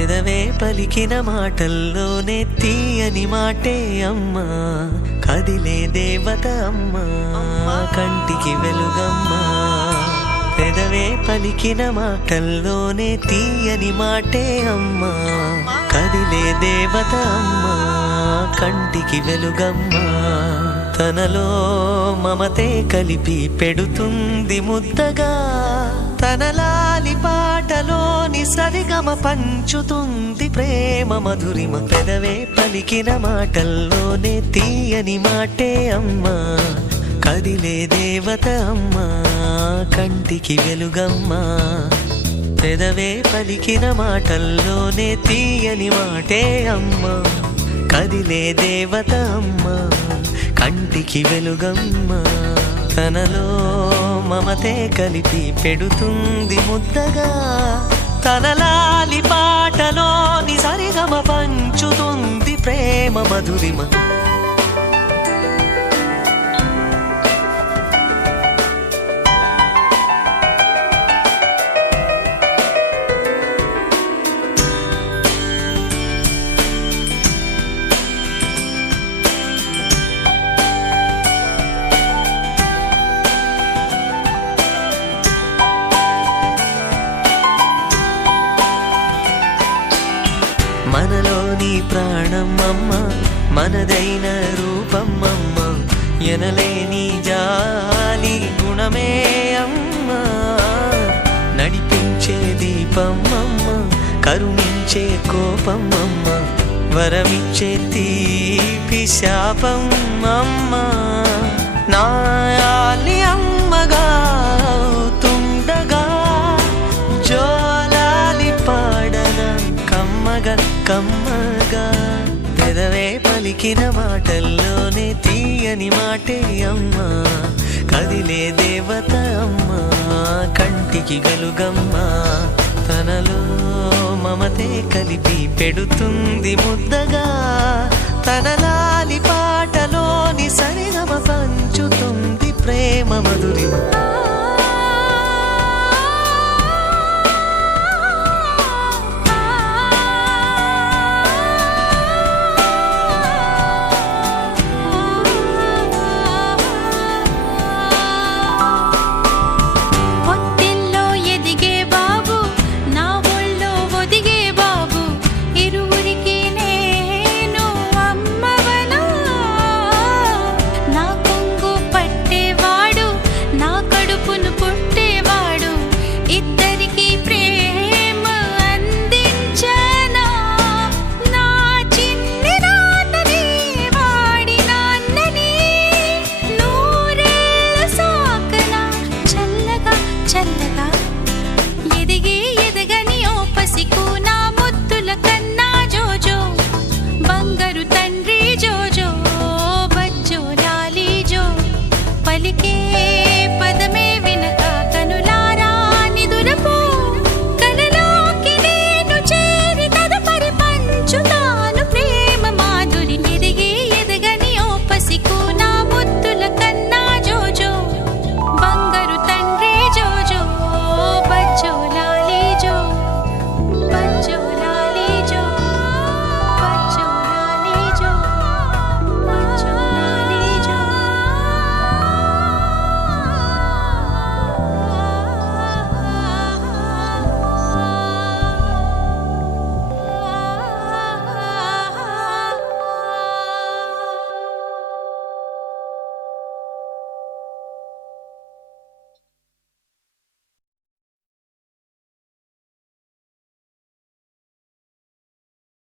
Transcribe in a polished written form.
పెదవే పలికిన మాటల్లోనే తీయని మాటే అమ్మా, కదిలే దేవత అమ్మా, కంటికి వెలుగమ్మా. పెదవే పలికిన మాటల్లోనే తీయని మాటే అమ్మా, కదిలే దేవత అమ్మా, కంటికి వెలుగమ్మా. తనలో మమతే కలిపి పెడుతుంది ముద్దగా, తన లాలి పాటలోని సరిగమ పంచుతుంది ప్రేమ మధురిమ. పెదవే పలికిన మాటల్లోనే తీయని మాటే అమ్మా, కదిలే దేవత అమ్మా, కంటికి వెలుగమ్మా. పెదవే పలికిన మాటల్లోనే తీయని మాటే అమ్మా, కదిలే దేవత అమ్మా, కంటికి వెలుగమ్మా. తనలో మమతే కలిపి పెడుతుంది ముద్దగా, తన లాలి పాటలోని సరిగమ పంచుతుంది ప్రేమ మధురిమ. మనలోని ప్రాణమమ్మ, మనదైన రూపమమ్మ, ఎనలేని జాలి గుణమే అమ్మ. నడిపించే దీపమమ్మ, కరుణించే కోపమమ్మ, వరమిచ్చే తీపి శాపమమ్మ. నాయాలి అమ్మగా అవుతుండగా, జోలాలి పాడన కమ్మగా కమ్మగా. పెదవే పలికిన మాటల్లోనే తీయని మాటే అమ్మా, కదిలే దేవత అమ్మా, కంటికి వెలుగమ్మా. తనలో మమతే కలిపి పెడుతుంది ముద్దగా, తన లాలి పాటలోని సరిగమ పంచుతుంది ప్రేమ మధురిమ.